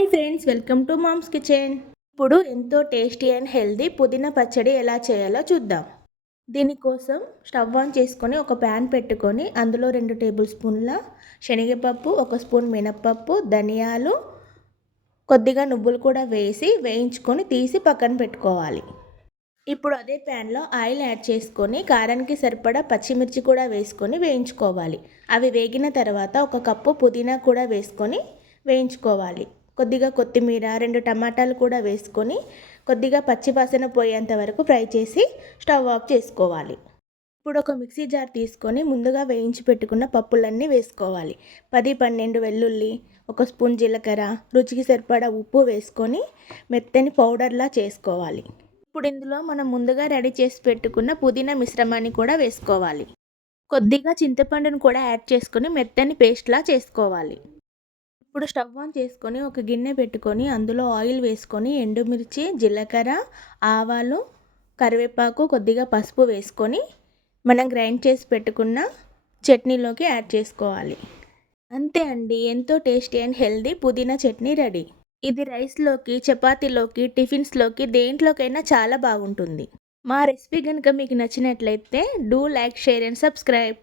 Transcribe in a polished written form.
Hi friends, welcome to Mom's Kitchen. ఇప్పుడు ఎంతో tasty and healthy పుదీనా పచ్చడి ఎలా చేయాలో చూద్దాం. దీనికోసం స్టవ్ ఆన్ చేసుకొని ఒక ప్యాన్ పెట్టుకొని అందులో 2 టేబుల్ స్పూన్ల శనగపప్పు, 1 స్పూన్ మినప్పప్పు, ధనియాలు, కొద్దిగా నువ్వులు కూడా వేసి వేయించుకొని తీసి పక్కన పెట్టుకోవాలి. ఇప్పుడు అదే ప్యాన్లో ఆయిల్ యాడ్ చేసుకొని కారానికి సరిపడా పచ్చిమిర్చి కూడా వేసుకొని వేయించుకోవాలి. అవి వేగిన తర్వాత 1 కప్పు పుదీనా కూడా వేసుకొని వేయించుకోవాలి. కొద్దిగా కొత్తిమీర, 2 టమాటాలు కూడా వేసుకొని కొద్దిగా పచ్చివాసన పోయేంత వరకు ఫ్రై చేసి స్టవ్ ఆఫ్ చేసుకోవాలి. ఇప్పుడు ఒక మిక్సీ జార్ తీసుకొని ముందుగా వేయించి పెట్టుకున్న పప్పులన్నీ వేసుకోవాలి. 10-12 వెల్లుల్లి, 1 స్పూన్ జీలకర్ర, రుచికి సరిపడా ఉప్పు వేసుకొని మెత్తని పౌడర్లా చేసుకోవాలి. ఇప్పుడు ఇందులో మనం ముందుగా రెడీ చేసి పెట్టుకున్న పుదీనా మిశ్రమాన్ని కూడా వేసుకోవాలి. కొద్దిగా చింతపండును కూడా యాడ్ చేసుకొని మెత్తని పేస్ట్లా చేసుకోవాలి. ఇప్పుడు స్టవ్ ఆన్ చేసుకొని ఒక గిన్నె పెట్టుకొని అందులో ఆయిల్ వేసుకొని ఎండుమిర్చి, జీలకర్ర, ఆవాలు, కరివేపాకు, కొద్దిగా పసుపు వేసుకొని మనం గ్రైండ్ చేసి పెట్టుకున్న చట్నీలోకి యాడ్ చేసుకోవాలి. అంతే అండి, ఎంతో టేస్టీ అండ్ హెల్దీ పుదీనా చట్నీ రెడీ. ఇది రైస్లోకి, చపాతీలోకి, టిఫిన్స్లోకి దేంట్లోకైనా చాలా బాగుంటుంది. మా రెసిపీ కనుక మీకు నచ్చినట్లయితే do like, share and subscribe.